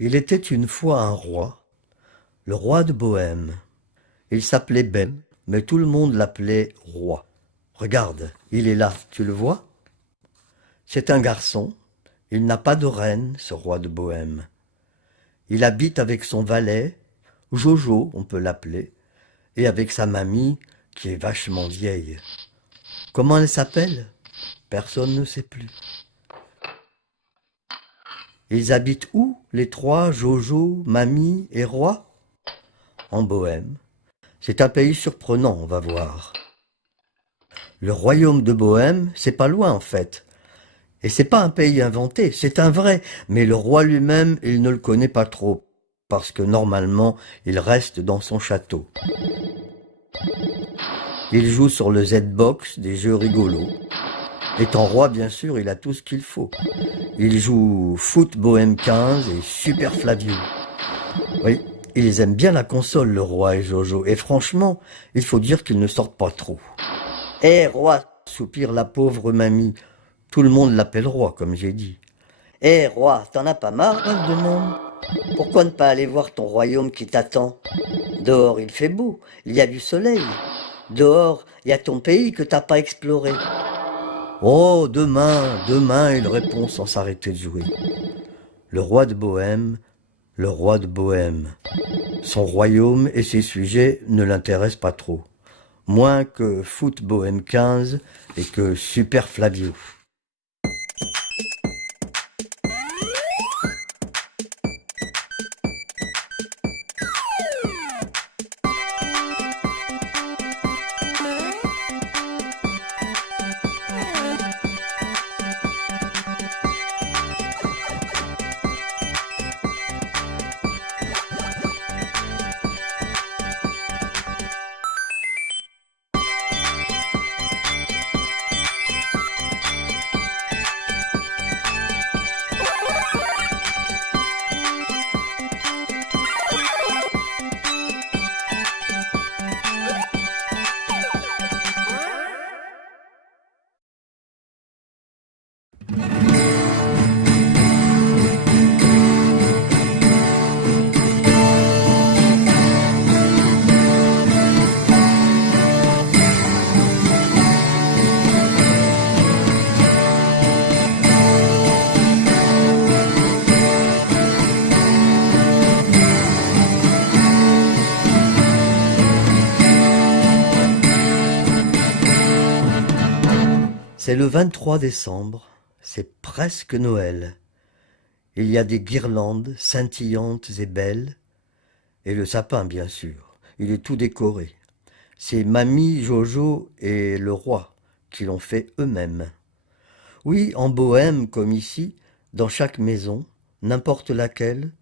Il était une fois un roi, le roi de Bohême. Il s'appelait Ben, mais tout le monde l'appelait roi. Regarde, il est là, tu le vois? C'est un garçon, il n'a pas de reine, ce roi de Bohême. Il habite avec son valet, Jojo on peut l'appeler, et avec sa mamie qui est vachement vieille. Comment elle s'appelle? Personne ne sait plus. Ils habitent où, les trois, Jojo, Mamie et Roi? En Bohême. C'est un pays surprenant, on va voir. Le royaume de Bohême, c'est pas loin en fait. Et c'est pas un pays inventé, c'est un vrai. Mais le roi lui-même, il ne le connaît pas trop, parce que normalement, il reste dans son château. Il joue sur le Z-Box, des jeux rigolos. Étant roi, bien sûr, il a tout ce qu'il faut. Il joue Foot Bohème 15 et Super Flavio. Oui, ils aiment bien la console, le roi et Jojo. Et franchement, il faut dire qu'ils ne sortent pas trop. « Hé, roi !» soupire la pauvre mamie. Tout le monde l'appelle roi, comme j'ai dit. « Hé, roi, t'en as pas marre, elle demande. Pourquoi ne pas aller voir ton royaume qui t'attend? Dehors, il fait beau, il y a du soleil. Dehors, il y a ton pays que t'as pas exploré. » « Oh, demain, demain, il répond sans s'arrêter de jouer. Le roi de Bohême, le roi de Bohême. Son royaume et ses sujets ne l'intéressent pas trop. Moins que Foot Bohème 15 et que Super Flavio. C'est le 23 décembre, c'est presque Noël. Il y a des guirlandes scintillantes et belles, et le sapin bien sûr, il est tout décoré. C'est Mamie, Jojo et le roi qui l'ont fait eux-mêmes. Oui, en Bohême comme ici, dans chaque maison, n'importe laquelle,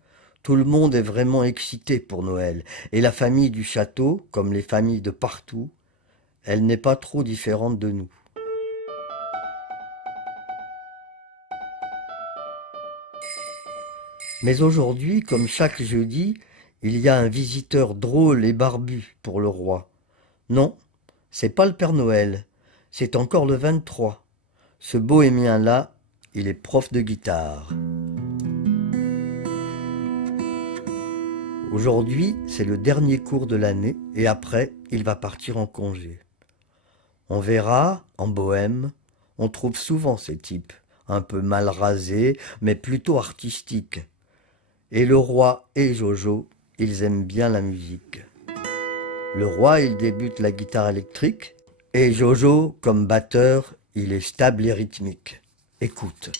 tout le monde est vraiment excité pour Noël, et la famille du château, comme les familles de partout, elle n'est pas trop différente de nous. Mais aujourd'hui, comme chaque jeudi, il y a un visiteur drôle et barbu pour le roi. Non, c'est pas le Père Noël, c'est encore le 23. Ce bohémien-là, il est prof de guitare. Aujourd'hui, c'est le dernier cours de l'année et après, il va partir en congé. On verra, en Bohême, on trouve souvent ces types, un peu mal rasés, mais plutôt artistiques. Et le roi et Jojo, ils aiment bien la musique. Le roi, il débute la guitare électrique, et Jojo, comme batteur, il est stable et rythmique. Écoute.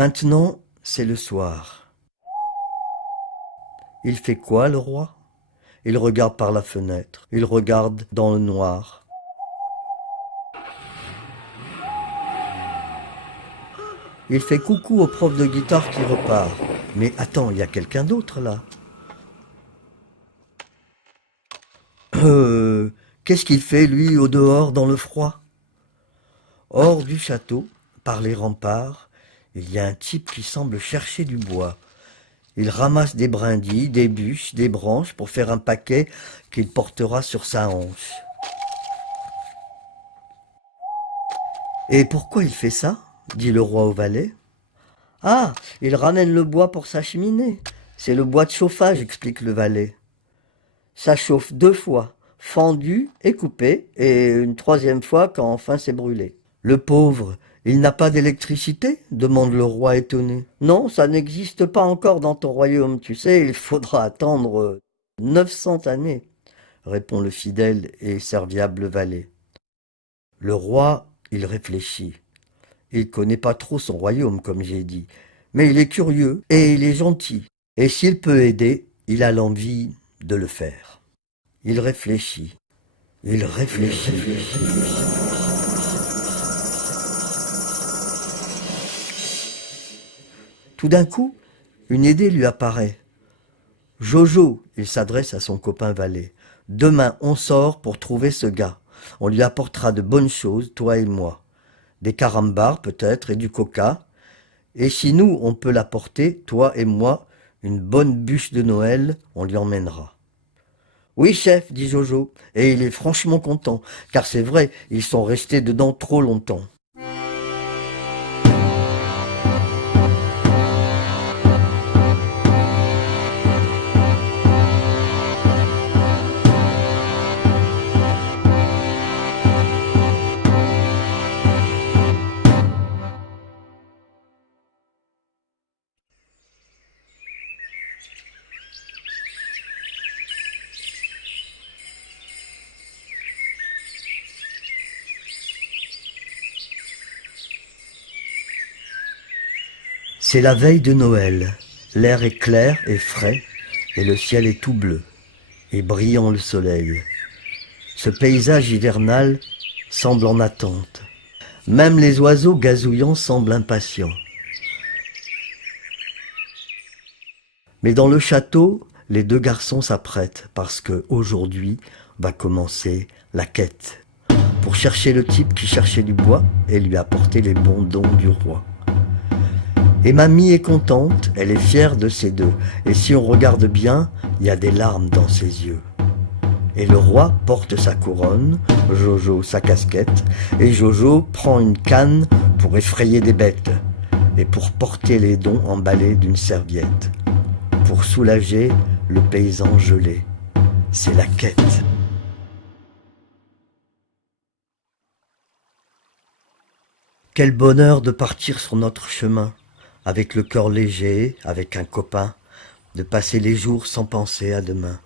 Maintenant, c'est le soir. Il fait quoi, le roi? Il regarde par la fenêtre, il regarde dans le noir. Il fait coucou au prof de guitare qui repart. Mais attends, il y a quelqu'un d'autre là. Qu'est-ce qu'il fait, lui, au dehors, dans le froid? Hors du château, par les remparts, il y a un type qui semble chercher du bois. Il ramasse des brindilles, des bûches, des branches pour faire un paquet qu'il portera sur sa hanche. Et pourquoi il fait ça? Dit le roi au valet. Ah, il ramène le bois pour sa cheminée. C'est le bois de chauffage, explique le valet. Ça chauffe 2 fois, fendu et coupé, et une 3e fois quand enfin c'est brûlé. Le pauvre, il n'a pas d'électricité? Demande le roi étonné. Non, ça n'existe pas encore dans ton royaume, tu sais, il faudra attendre 900 années, répond le fidèle et serviable valet. Le roi, il réfléchit. Il connaît pas trop son royaume, comme j'ai dit, mais il est curieux et il est gentil. Et s'il peut aider, il a l'envie de le faire. Il réfléchit. Il réfléchit. Tout d'un coup, une idée lui apparaît. Jojo, il s'adresse à son copain valet. Demain, on sort pour trouver ce gars. On lui apportera de bonnes choses, toi et moi. Des carambars peut-être et du coca. Et si nous, on peut l'apporter, toi et moi, une bonne bûche de Noël, on lui emmènera. Oui, chef, dit Jojo, et il est franchement content, car c'est vrai, ils sont restés dedans trop longtemps. C'est la veille de Noël, l'air est clair et frais, et le ciel est tout bleu, et brillant le soleil. Ce paysage hivernal semble en attente. Même les oiseaux gazouillants semblent impatients. Mais dans le château, les 2 garçons s'apprêtent, parce que aujourd'hui va commencer la quête, pour chercher le type qui cherchait du bois et lui apporter les bons dons du roi. Et mamie est contente, elle est fière de ces 2. Et si on regarde bien, il y a des larmes dans ses yeux. Et le roi porte sa couronne, Jojo sa casquette, et Jojo prend une canne pour effrayer des bêtes, et pour porter les dons emballés d'une serviette, pour soulager le paysan gelé. C'est la quête. Quel bonheur de partir sur notre chemin, avec le cœur léger, avec un copain, de passer les jours sans penser à demain.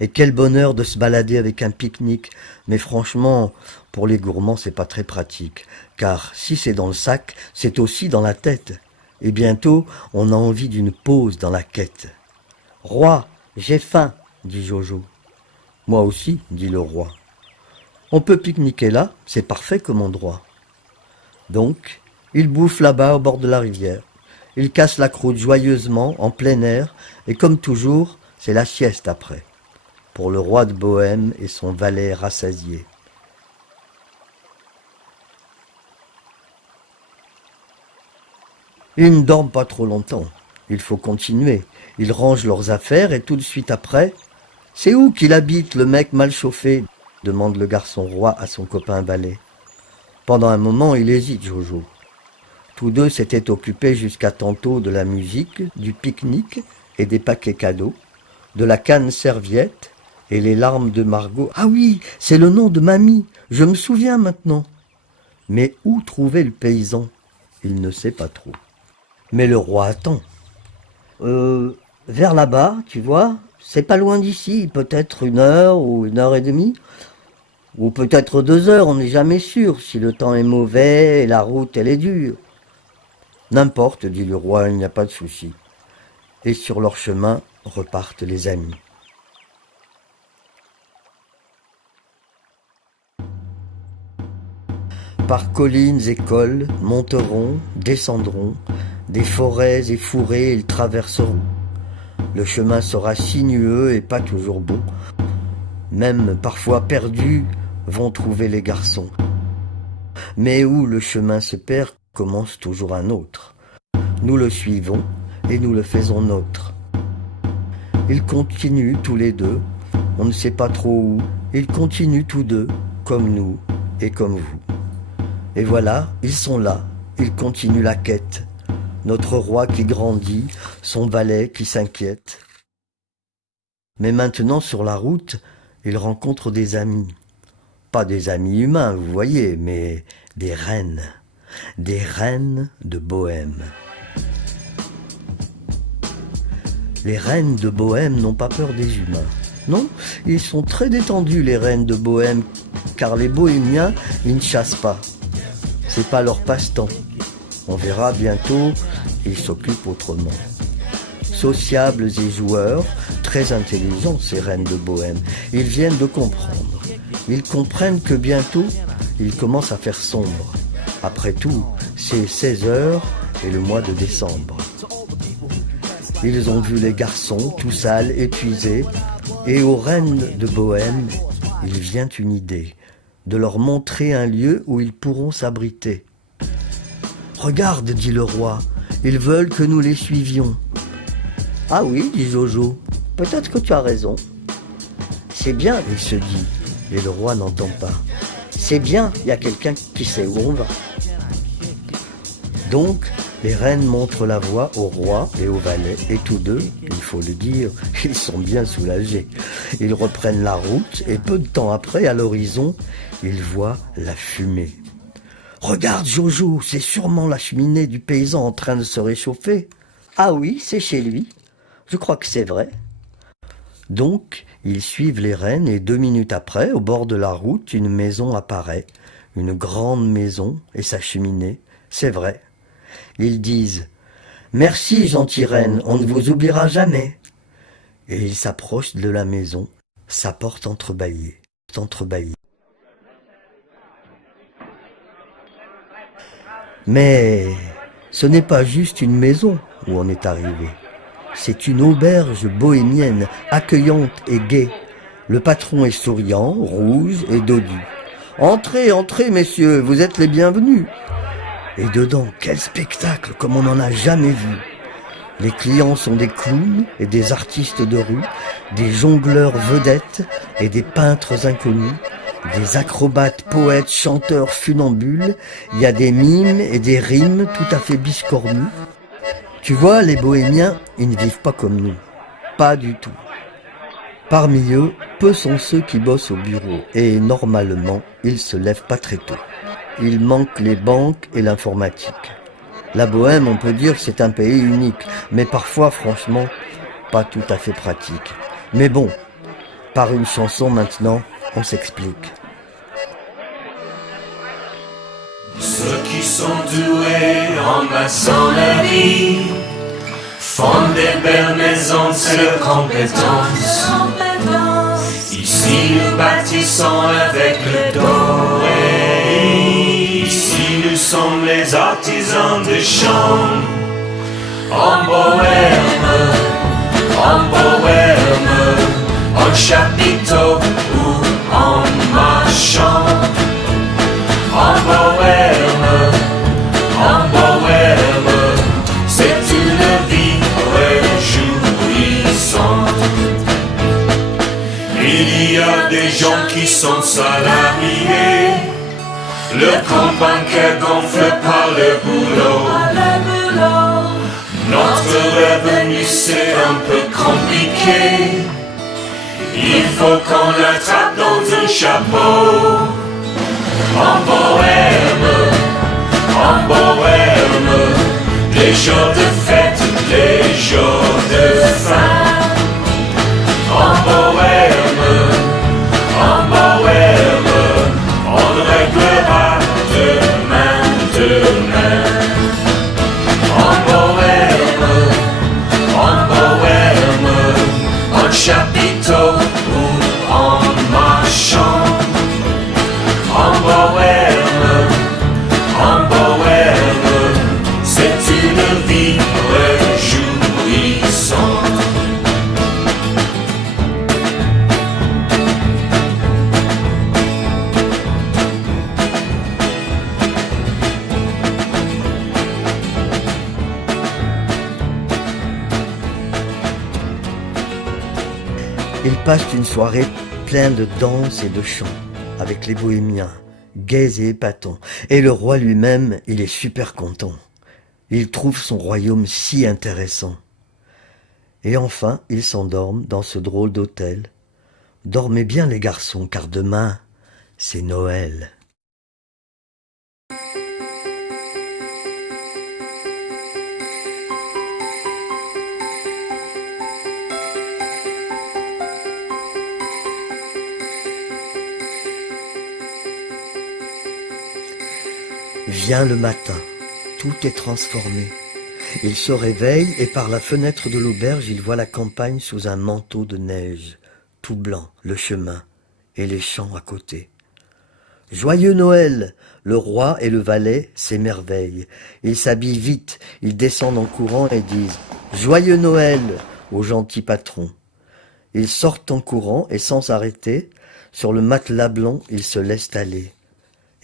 Et quel bonheur de se balader avec un pique-nique, mais franchement, pour les gourmands, c'est pas très pratique, car si c'est dans le sac, c'est aussi dans la tête. Et bientôt, on a envie d'une pause dans la quête. « Roi, j'ai faim !» dit Jojo. « Moi aussi !» dit le roi. « On peut pique-niquer là, c'est parfait comme endroit. » Donc, il bouffe là-bas au bord de la rivière. Il casse la croûte joyeusement, en plein air, et comme toujours, c'est la sieste après, pour le roi de Bohême et son valet rassasié. Ils ne dorment pas trop longtemps, il faut continuer. Ils rangent leurs affaires et tout de suite après, « C'est où qu'il habite, le mec mal chauffé ?» demande le garçon roi à son copain valet. Pendant un moment, il hésite, Jojo. Tous 2 s'étaient occupés jusqu'à tantôt de la musique, du pique-nique et des paquets cadeaux, de la canne serviette et les larmes de Margot. Ah oui, c'est le nom de mamie, je me souviens maintenant. Mais où trouver le paysan? Il ne sait pas trop. Mais le roi attend. Vers là-bas, tu vois, c'est pas loin d'ici, peut-être 1 heure ou 1h30. Ou peut-être 2 heures, on n'est jamais sûr, si le temps est mauvais et la route elle est dure. N'importe, dit le roi, il n'y a pas de souci. Et sur leur chemin repartent les amis. Par collines et cols, monteront, descendront, des forêts et fourrés ils traverseront. Le chemin sera sinueux et pas toujours beau. Même parfois perdus vont trouver les garçons. Mais où le chemin se perd, commence toujours un autre. Nous le suivons et nous le faisons nôtre. Ils continuent tous les deux, on ne sait pas trop où. Ils continuent tous deux, comme nous et comme vous. Et voilà, ils sont là, ils continuent la quête. Notre roi qui grandit, son valet qui s'inquiète. Mais maintenant sur la route, il rencontre des amis. Pas des amis humains, vous voyez, mais des reines de Bohême. Les reines de Bohême n'ont pas peur des humains. Non, ils sont très détendus, les reines de Bohême, car les bohémiens, ils ne chassent pas. C'est pas leur passe-temps. On verra bientôt, ils s'occupent autrement. Sociables et joueurs, très intelligents ces reines de Bohême, ils viennent de comprendre. Ils comprennent que bientôt, il commence à faire sombre. Après tout, c'est 16 heures et le mois de décembre. Ils ont vu les garçons, tout sales, épuisés, et aux reines de Bohême, il vient une idée, de leur montrer un lieu où ils pourront s'abriter. « Regarde, dit le roi, ils veulent que nous les suivions. »« Ah oui, dit Jojo, peut-être que tu as raison. »« C'est bien, il se dit, et le roi n'entend pas. C'est bien, il y a quelqu'un qui sait où on va. » Donc, les reines montrent la voie au roi et au valet, et tous deux, il faut le dire, ils sont bien soulagés. Ils reprennent la route, et peu de temps après, à l'horizon, ils voient la fumée. « Regarde, Jojo, c'est sûrement la cheminée du paysan en train de se réchauffer. »« Ah oui, c'est chez lui. Je crois que c'est vrai. » Donc, ils suivent les reines, et 2 minutes après, au bord de la route, une maison apparaît, une grande maison, et sa cheminée, c'est vrai. Ils disent « Merci, gentille reine, on ne vous oubliera jamais. » Et ils s'approchent de la maison, sa porte entrebâillée. Mais ce n'est pas juste une maison où on est arrivé. C'est une auberge bohémienne, accueillante et gaie. Le patron est souriant, rouge et dodu. « Entrez, entrez, messieurs, vous êtes les bienvenus. » Et dedans, quel spectacle comme on n'en a jamais vu. Les clients sont des clowns et des artistes de rue, des jongleurs vedettes et des peintres inconnus, des acrobates, poètes, chanteurs, funambules. Il y a des mimes et des rimes tout à fait biscornues. Tu vois, les bohémiens, ils ne vivent pas comme nous. Pas du tout. Parmi eux, peu sont ceux qui bossent au bureau et normalement, ils se lèvent pas très tôt. Il manque les banques et l'informatique. La Bohême, on peut dire, c'est un pays unique, mais parfois, franchement, pas tout à fait pratique. Mais bon, par une chanson maintenant, on s'explique. Ceux qui sont doués en maçonnerie font des belles maisons de compétences. Ici nous bâtissons avec le doré. Ici nous sommes les artisans de chambre. En Bohême, en chapiteau ou en marchand. En Bohême, c'est une vie réjouissante. Il y a des gens qui sont salariés, le compte bancaire gonfle par le boulot. Notre revenu c'est un peu compliqué, il faut qu'on l'attrape dans un chapeau. En Bohême, les jours de fête, les jours de fin. En Bohême, on réglera demain. chapiteau ou en marchant. En Bohème, c'est une vie réjouissante. Ils passent une soirée pleine de danse et de chants, avec les bohémiens, gais et épatants. Et le roi lui-même, il est super content. Il trouve son royaume si intéressant. Et enfin, ils s'endorment dans ce drôle d'hôtel. Dormez bien les garçons, car demain, c'est Noël. Vient le matin, tout est transformé. Il se réveille et par la fenêtre de l'auberge, il voit la campagne sous un manteau de neige, tout blanc, le chemin et les champs à côté. Joyeux Noël! Le roi et le valet s'émerveillent. Ils s'habillent vite, ils descendent en courant et disent « Joyeux Noël !» au gentil patron. Ils sortent en courant et sans s'arrêter, sur le matelas blanc, ils se laissent aller.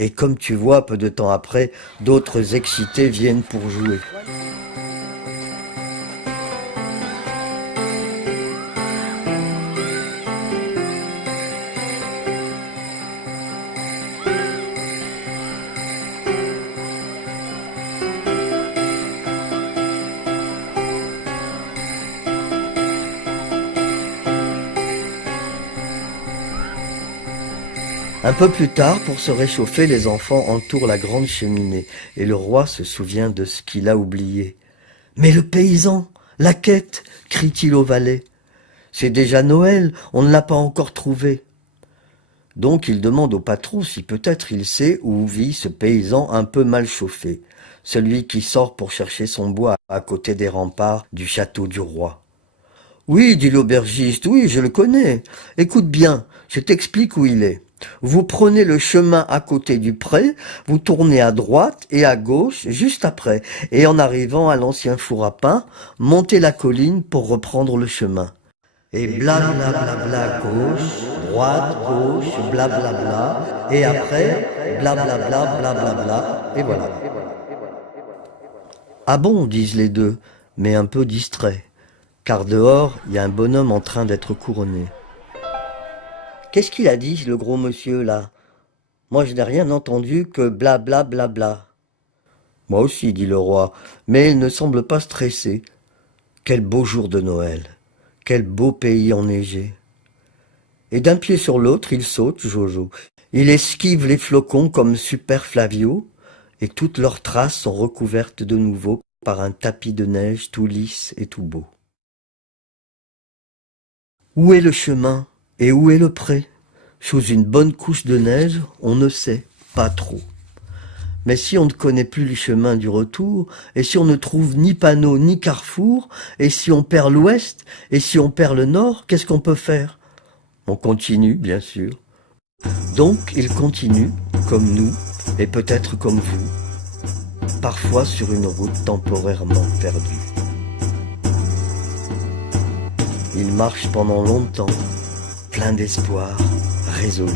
Et comme tu vois, peu de temps après, d'autres excités viennent pour jouer. Un peu plus tard, pour se réchauffer, les enfants entourent la grande cheminée, et le roi se souvient de ce qu'il a oublié. « Mais le paysan, la quête !» crie-t-il au valet. « C'est déjà Noël, on ne l'a pas encore trouvé. » Donc il demande au patron si peut-être il sait où vit ce paysan un peu mal chauffé, celui qui sort pour chercher son bois à côté des remparts du château du roi. « Oui, dit l'aubergiste, oui, je le connais. Écoute bien, je t'explique où il est. Vous prenez le chemin à côté du pré, vous tournez à droite et à gauche juste après, et en arrivant à l'ancien four à pain, montez la colline pour reprendre le chemin. Et blablabla gauche, droite, gauche, blablabla, et après, blablabla, blablabla, et voilà. » Ah bon, disent les deux, mais un peu distraits, car dehors, il y a un bonhomme en train d'être couronné. Qu'est-ce qu'il a dit, le gros monsieur, là? Moi, je n'ai rien entendu que blablabla. Moi aussi, dit le roi, mais il ne semble pas stressé. Quel beau jour de Noël! Quel beau pays enneigé! Et d'un pied sur l'autre, il saute, Jojo. Il esquive les flocons comme Super Flavio, et toutes leurs traces sont recouvertes de nouveau par un tapis de neige tout lisse et tout beau. Où est le chemin? Et où est le pré? Sous une bonne couche de neige, on ne sait pas trop. Mais si on ne connaît plus le chemin du retour, et si on ne trouve ni panneau ni carrefour, et si on perd l'ouest, et si on perd le nord, qu'est-ce qu'on peut faire? On continue, bien sûr. Donc il continue, comme nous, et peut-être comme vous, parfois sur une route temporairement perdue. Il marche pendant longtemps, plein d'espoir, résolu.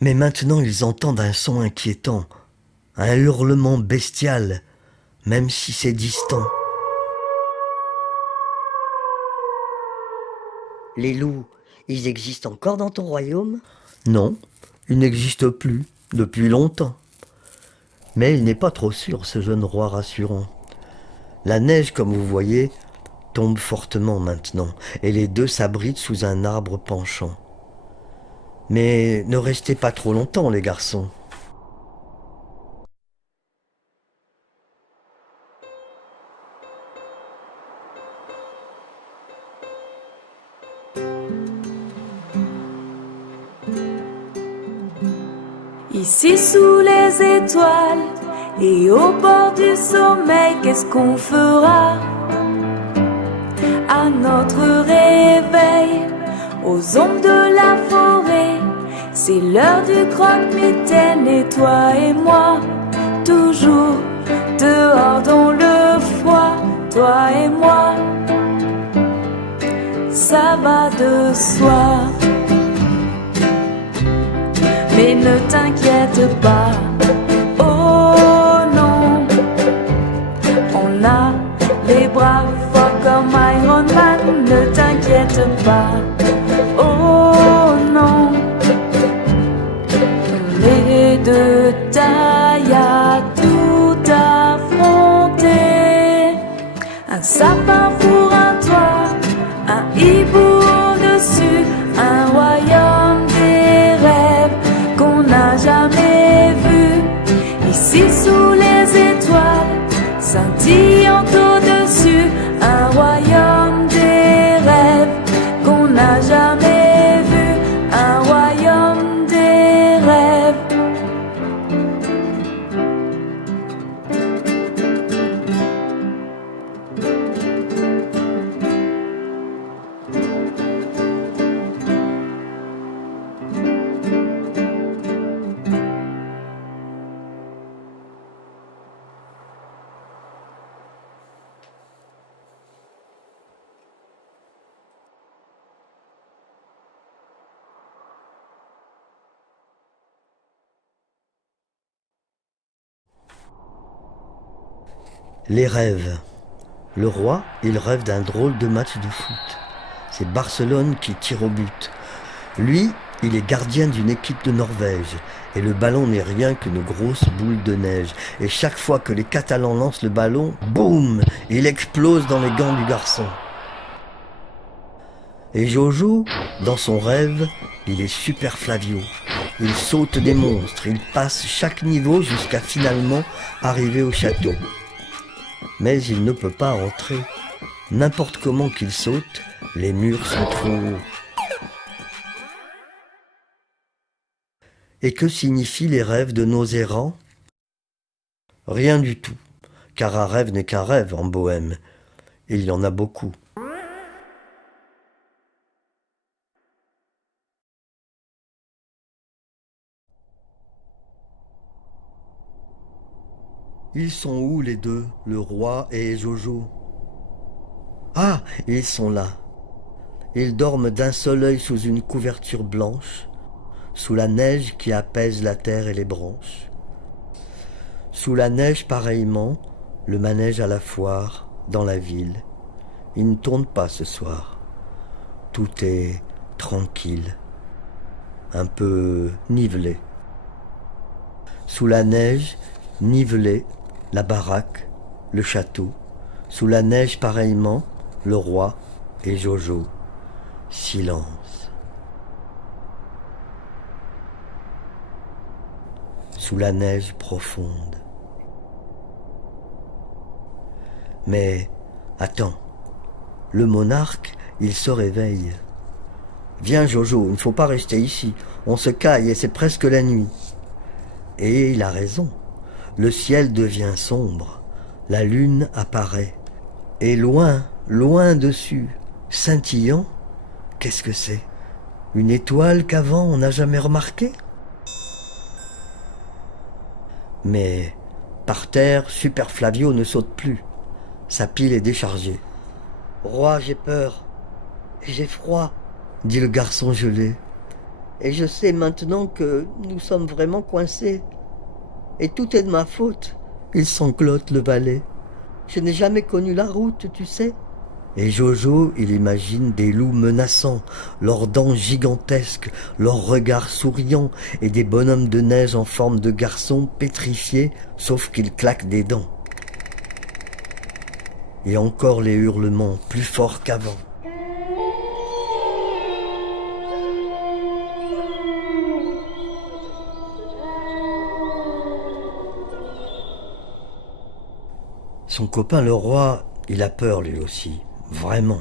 Mais maintenant ils entendent un son inquiétant, un hurlement bestial, même si c'est distant. Les loups, ils existent encore dans ton royaume? Non, ils n'existent plus, depuis longtemps. Mais il n'est pas trop sûr, ce jeune roi rassurant. La neige, comme vous voyez, tombe fortement maintenant, et les deux s'abritent sous un arbre penchant. Mais ne restez pas trop longtemps, les garçons. Ici sous les étoiles et au bord du sommeil, qu'est-ce qu'on fera à notre réveil? Aux ombres de la forêt, c'est l'heure du croque-mitaine et toi et moi, toujours dehors dans le froid, toi et moi, ça va de soi. Mais ne t'inquiète pas, oh non, on a les bras forts comme Iron Man, ne t'inquiète pas, oh non, on est de taille à tout affronter, un sapin pour un toit, un hibou au-dessus, un royaume des rêves qu'on n'a jamais vu. Ici sous les étoiles, scintillant au-dessus, un royaume des rêves qu'on n'a jamais vu, un royaume des rêves. Les rêves. Le roi, il rêve d'un drôle de match de foot. C'est Barcelone qui tire au but. Lui, il est gardien d'une équipe de Norvège. Et le ballon n'est rien qu'une grosse boule de neige. Et chaque fois que les Catalans lancent le ballon, boum, il explose dans les gants du garçon. Et Jojo, dans son rêve, il est Super Flavio. Il saute des monstres, il passe chaque niveau jusqu'à finalement arriver au château. Mais il ne peut pas entrer. N'importe comment qu'il saute, les murs sont trop hauts. Et que signifient les rêves de nos errants? Rien du tout, car un rêve n'est qu'un rêve en Bohême, et il y en a beaucoup. Ils sont où les deux, le roi et Jojo? Ah, ils sont là. Ils dorment d'un seul œil sous une couverture blanche, sous la neige qui apaise la terre et les branches. Sous la neige pareillement, le manège à la foire, dans la ville. Il ne tourne pas ce soir. Tout est tranquille, un peu nivelé. Sous la neige, nivelé, la baraque, le château. Sous la neige pareillement, le roi et Jojo. Silence. Sous la neige profonde. Mais, attends, le monarque, il se réveille. Viens Jojo, il ne faut pas rester ici, on se caille et c'est presque la nuit. Et il a raison, le ciel devient sombre, la lune apparaît, et loin, loin dessus, scintillant, qu'est-ce que c'est? Une étoile qu'avant on n'a jamais remarquée? Mais par terre, Super Flavio ne saute plus. Sa pile est déchargée. « Roi, j'ai peur. Et j'ai froid. » dit le garçon gelé. « Et je sais maintenant que nous sommes vraiment coincés. Et tout est de ma faute. » Il sanglote le valet. « Je n'ai jamais connu la route, tu sais. » Et Jojo, il imagine des loups menaçants, leurs dents gigantesques, leurs regards souriants, et des bonhommes de neige en forme de garçons pétrifiés, sauf qu'ils claquent des dents. Et encore les hurlements, plus forts qu'avant. Son copain le roi, il a peur lui aussi, vraiment.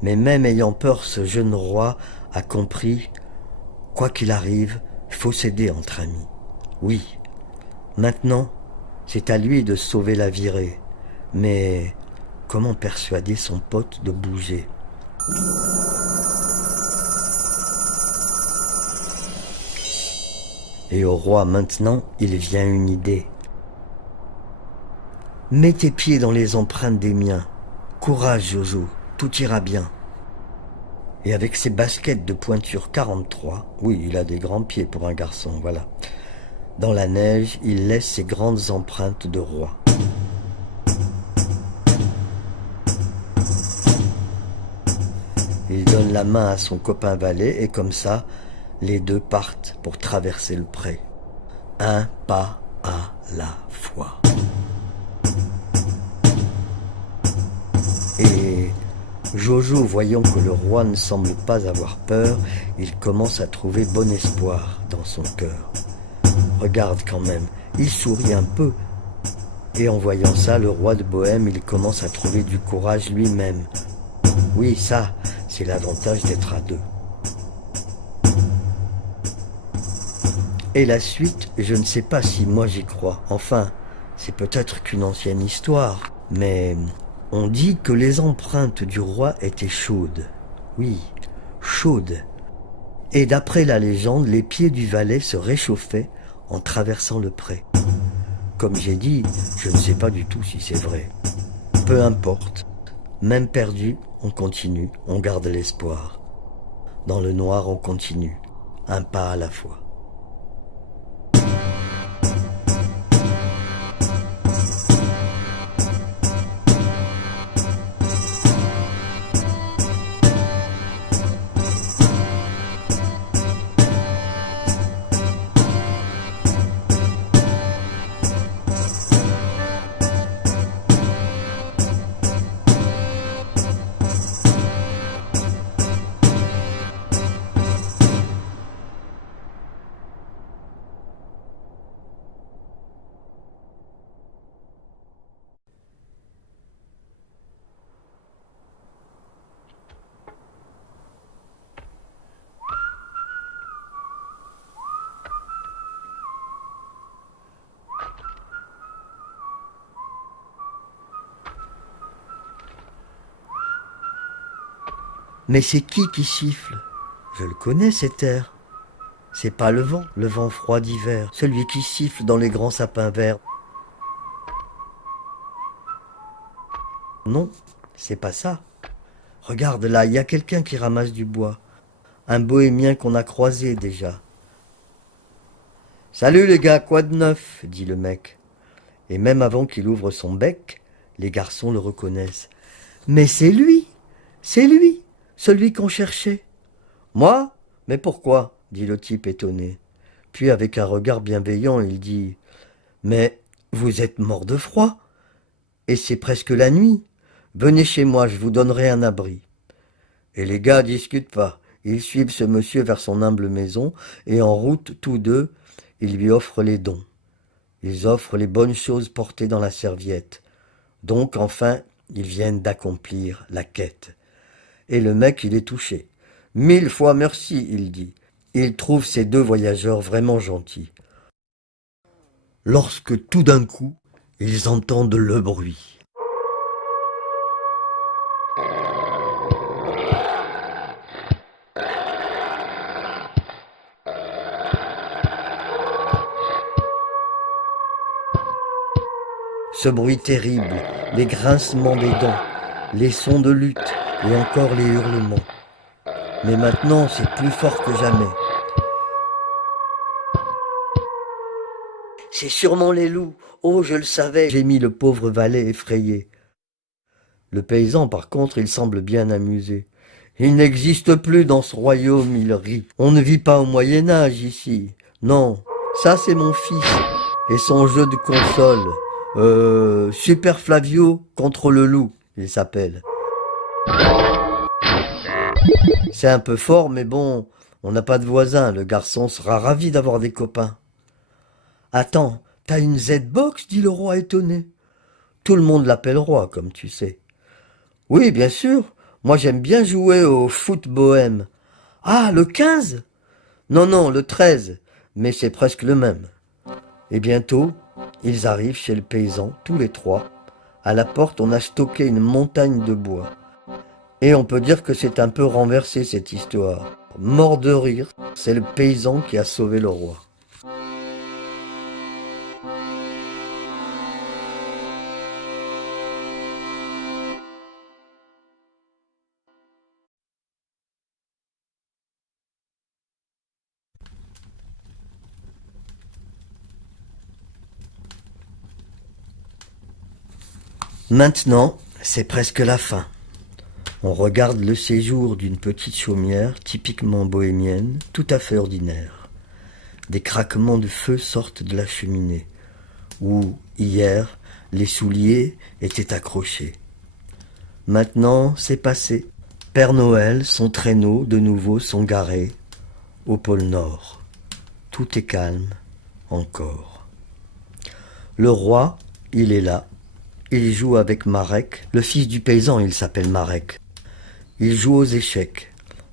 Mais même ayant peur, ce jeune roi a compris, quoi qu'il arrive, Faut s'aider entre amis. Oui. Maintenant, c'est à lui de sauver la virée. Mais comment persuader son pote de bouger ? Et au roi, maintenant, il vient une idée. Mets tes pieds dans les empreintes des miens. Courage, Jojo, tout ira bien. Et avec ses baskets de pointure 43, oui, il a des grands pieds pour un garçon, voilà. Dans la neige, il laisse ses grandes empreintes de roi. Il donne la main à son copain valet et comme ça, les deux partent pour traverser le pré. Un pas à la fois. Et Jojo, voyant que le roi ne semble pas avoir peur, il commence à trouver bon espoir dans son cœur. Regarde quand même, il sourit un peu. Et en voyant ça, le roi de Bohême, il commence à trouver du courage lui-même. Oui, ça, c'est l'avantage d'être à deux. Et la suite, je ne sais pas si moi j'y crois. Enfin, c'est peut-être qu'une ancienne histoire. Mais on dit que les empreintes du roi étaient chaudes. Oui, chaudes. Et d'après la légende, les pieds du valet se réchauffaient en traversant le pré. Comme j'ai dit, je ne sais pas du tout si c'est vrai. Peu importe. Même perdu, on continue, on garde l'espoir. Dans le noir, on continue, un pas à la fois. Mais c'est qui siffle? Je le connais cet air. C'est pas le vent froid d'hiver, celui qui siffle dans les grands sapins verts. Non, c'est pas ça. Regarde là, il y a quelqu'un qui ramasse du bois. Un bohémien qu'on a croisé déjà. Salut les gars, quoi de neuf? Dit le mec. Et même avant qu'il ouvre son bec, les garçons le reconnaissent. Mais c'est lui, celui qu'on cherchait. Moi? Mais pourquoi? Dit le type étonné. Puis avec un regard bienveillant, il dit « Mais vous êtes mort de froid, et c'est presque la nuit. Venez chez moi, je vous donnerai un abri. » Et les gars discutent pas. Ils suivent ce monsieur vers son humble maison, et en route, tous deux, ils lui offrent les dons. Ils offrent les bonnes choses portées dans la serviette. Donc, enfin, ils viennent d'accomplir la quête. Et le mec, il est touché. « 1000 fois merci, il dit. » Il trouve ces deux voyageurs vraiment gentils. Lorsque tout d'un coup, ils entendent le bruit. Ce bruit terrible, les grincements des dents, les sons de lutte et encore les hurlements. Mais maintenant, c'est plus fort que jamais. C'est sûrement les loups. Oh, je le savais, gémit le pauvre valet effrayé. Le paysan, par contre, il semble bien amusé. Il n'existe plus dans ce royaume, il rit. On ne vit pas au Moyen-Âge ici. Non, ça c'est mon fils et son jeu de console. Super Flavio contre le loup, il s'appelle. C'est un peu fort, mais bon, on n'a pas de voisins. Le garçon sera ravi d'avoir des copains. Attends, t'as une Z-Box, dit le roi étonné. Tout le monde l'appelle roi, comme tu sais. Oui, bien sûr. Moi, j'aime bien jouer au foot bohème. Ah, le 15? Non, le 13. mais c'est presque le même. Et bientôt, ils arrivent chez le paysan, tous les trois. À la porte, on a stocké une montagne de bois. Et on peut dire que c'est un peu renversé cette histoire. Mort de rire, c'est le paysan qui a sauvé le roi. Maintenant, c'est presque la fin. On regarde le séjour d'une petite chaumière typiquement bohémienne, tout à fait ordinaire. Des craquements de feu sortent de la cheminée, où, hier, les souliers étaient accrochés. Maintenant, c'est passé. Père Noël, son traîneau, de nouveau, sont garés au pôle Nord. Tout est calme, encore. Le roi, il est là. Il joue avec Marek, le fils du paysan, il s'appelle Marek. Il joue aux échecs,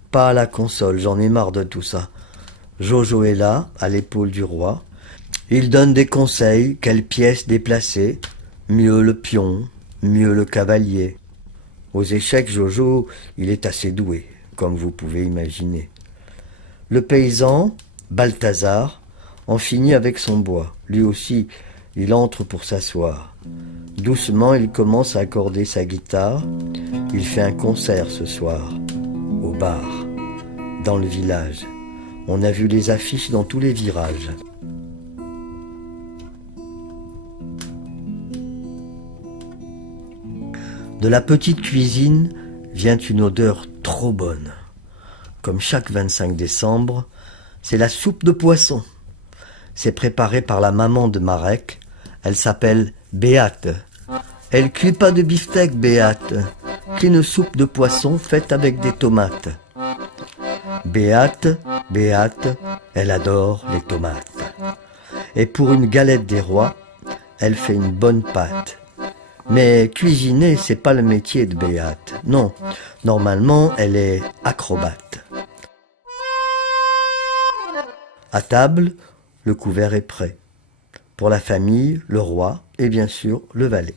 pas à la console, j'en ai marre de tout ça. Jojo est là, à l'épaule du roi. Il donne des conseils, quelle pièce déplacer, mieux le pion, mieux le cavalier. Aux échecs, Jojo, il est assez doué, comme vous pouvez imaginer. Le paysan, Balthazar, en finit avec son bois. Lui aussi, il entre pour s'asseoir. Doucement, il commence à accorder sa guitare. Il fait un concert ce soir, au bar, dans le village. On a vu les affiches dans tous les virages. De la petite cuisine vient une odeur trop bonne. Comme chaque 25 décembre, c'est la soupe de poisson. C'est préparé par la maman de Marek. Elle s'appelle Béate. Elle cuit pas de beefsteak, Béate, qu'une soupe de poisson faite avec des tomates. Béate, elle adore les tomates. Et pour une galette des rois, elle fait une bonne pâte. Mais cuisiner, c'est pas le métier de Béate. Non, normalement, elle est acrobate. À table, le couvert est prêt. Pour la famille, le roi et bien sûr le valet.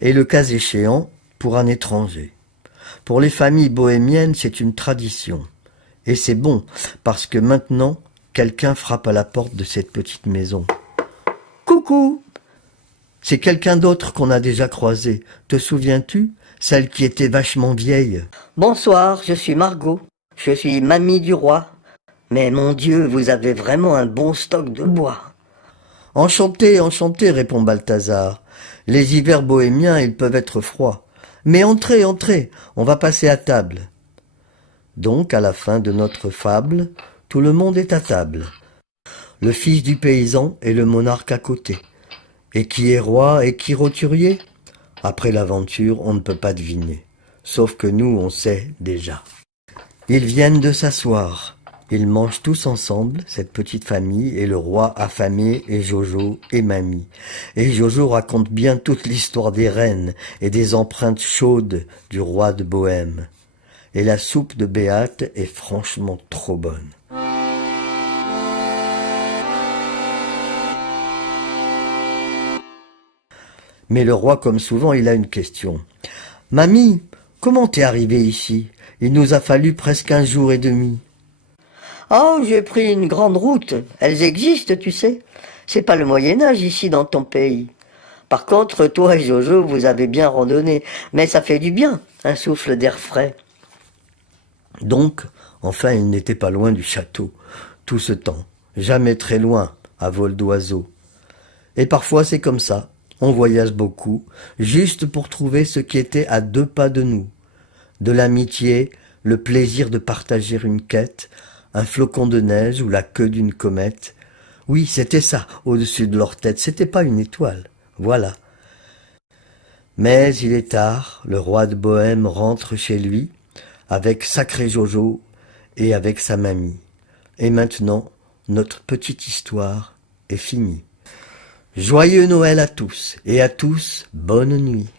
Et le cas échéant, pour un étranger. Pour les familles bohémiennes, c'est une tradition. Et c'est bon, parce que maintenant, quelqu'un frappe à la porte de cette petite maison. Coucou! C'est quelqu'un d'autre qu'on a déjà croisé. Te souviens-tu? Celle qui était vachement vieille. Bonsoir, je suis Margot. Je suis mamie du roi. Mais mon Dieu, vous avez vraiment un bon stock de bois. Enchanté, enchanté, répond Balthazar. Les hivers bohémiens, ils peuvent être froids. Mais entrez, entrez, on va passer à table. Donc, à la fin de notre fable, tout le monde est à table. Le fils du paysan et le monarque à côté. Et qui est roi et qui roturier? Après l'aventure, on ne peut pas deviner. Sauf que nous, on sait déjà. Ils viennent de s'asseoir. Ils mangent tous ensemble, cette petite famille, et le roi affamé, et Jojo, et mamie. Et Jojo raconte bien toute l'histoire des reines et des empreintes chaudes du roi de Bohême. Et la soupe de Béate est franchement trop bonne. Mais le roi, comme souvent, il a une question. « Mamie, comment t'es arrivée ici? Il nous a fallu presque 1 jour et demi. » Oh, j'ai pris une grande route. Elles existent, tu sais. C'est pas le Moyen-Âge ici dans ton pays. Par contre, toi et Jojo, vous avez bien randonné. Mais ça fait du bien, un souffle d'air frais. Donc, enfin, il n'était pas loin du château. Tout ce temps. Jamais très loin, à vol d'oiseau. Et parfois, c'est comme ça. On voyage beaucoup, juste pour trouver ce qui était à 2 pas de nous. De l'amitié, le plaisir de partager une quête, un flocon de neige ou la queue d'une comète. Oui, c'était ça, au-dessus de leur tête, c'était pas une étoile, voilà. Mais il est tard, le roi de Bohême rentre chez lui, avec sacré Jojo et avec sa mamie. Et maintenant, notre petite histoire est finie. Joyeux Noël à tous, et à tous, bonne nuit.